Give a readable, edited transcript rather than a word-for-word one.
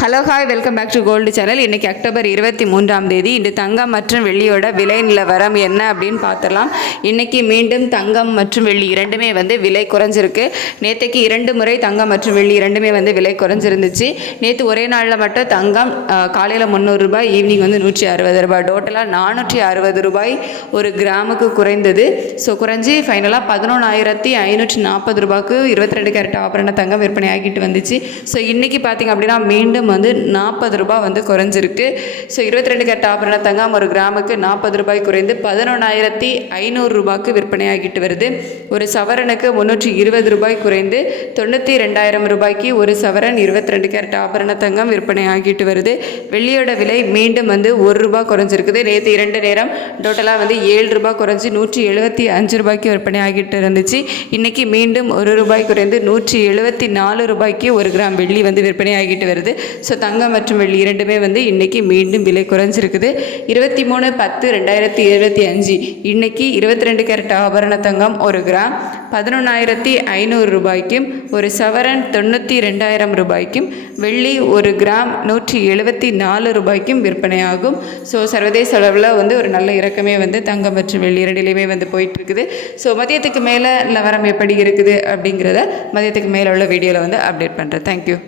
Hello hi, welcome back to gold channel. இன்றைக்கி October 23ஆம் தேதி. இன்று தங்கம் மற்றும் வெள்ளியோட விலை நிலவரம் என்ன அப்படின்னு பார்த்துடலாம். இன்றைக்கி மீண்டும் தங்கம் மற்றும் வெள்ளி இரண்டுமே விலை குறைஞ்சிருக்கு. நேற்றுக்கு 2 முறை தங்கம் மற்றும் வெள்ளி இரண்டுமே விலை குறைஞ்சிருந்துச்சு. நேற்று ஒரே நாளில் மட்டும் தங்கம் காலையில் 300 ரூபாய், ஈவினிங் 160 ரூபாய், டோட்டலாக 460 ரூபாய் ஒரு கிராமுக்கு குறைந்தது. ஸோ குறைஞ்சி ஃபைனலாக 11,540 ரூபாய்க்கு 22 கேரட் ஆபரண தங்கம் விற்பனை ஆகிட்டு வந்துச்சு. ஸோ இன்றைக்கி பார்த்திங்க அப்படின்னா மீண்டும் 40 ரூபாய் குறைஞ்சிருக்கு. ஸோ 22 கேரட் ஆபரண தங்கம் ஒரு கிராமுக்கு 40 ரூபாய் குறைந்து 11,500 ரூபாய்க்கு விற்பனையாகிட்டு வருது. ஒரு சவரனுக்கு 320 ரூபாய் குறைந்து 92,000 ரூபாய்க்கு ஒரு சவரன் 22 கேரட் ஆபரண தங்கம் விற்பனை ஆகிட்டு வருது. வெள்ளியோட விலை மீண்டும் 1 ரூபாய் குறைஞ்சிருக்குது. நேற்று 2 நேரம் டோட்டலாக 7 ரூபாய் குறைஞ்சி 175 ரூபாய்க்கு விற்பனை ஆகிட்டு இருந்துச்சு. இன்றைக்கி மீண்டும் 1 ரூபாய் குறைந்து 174 ரூபாய்க்கு ஒரு கிராம் வெள்ளி விற்பனை ஆகிட்டு வருது. ஸோ தங்கம் மற்றும் வெள்ளி இரண்டுமே இன்றைக்கி மீண்டும் விலை குறைஞ்சிருக்குது. 23/10/2025 இன்றைக்கி 22 கேரட் ஆபரண தங்கம் ஒரு கிராம் 11,500 ரூபாய்க்கும், ஒரு சவரன் 92,000 ரூபாய்க்கும், வெள்ளி ஒரு கிராம் 174 ரூபாய்க்கும் விற்பனையாகும். ஸோ சர்வதேச அளவில் ஒரு நல்ல இறக்கமே தங்கம் மற்றும் வெள்ளி இரண்டிலையுமே போயிட்டு இருக்குது. ஸோ மதியத்துக்கு மேலே நிலவரம் எப்படி இருக்குது அப்படிங்கிறத மதியத்துக்கு மேலே உள்ள வீடியோவில் அப்டேட் பண்ணுறேன். தேங்க்யூ.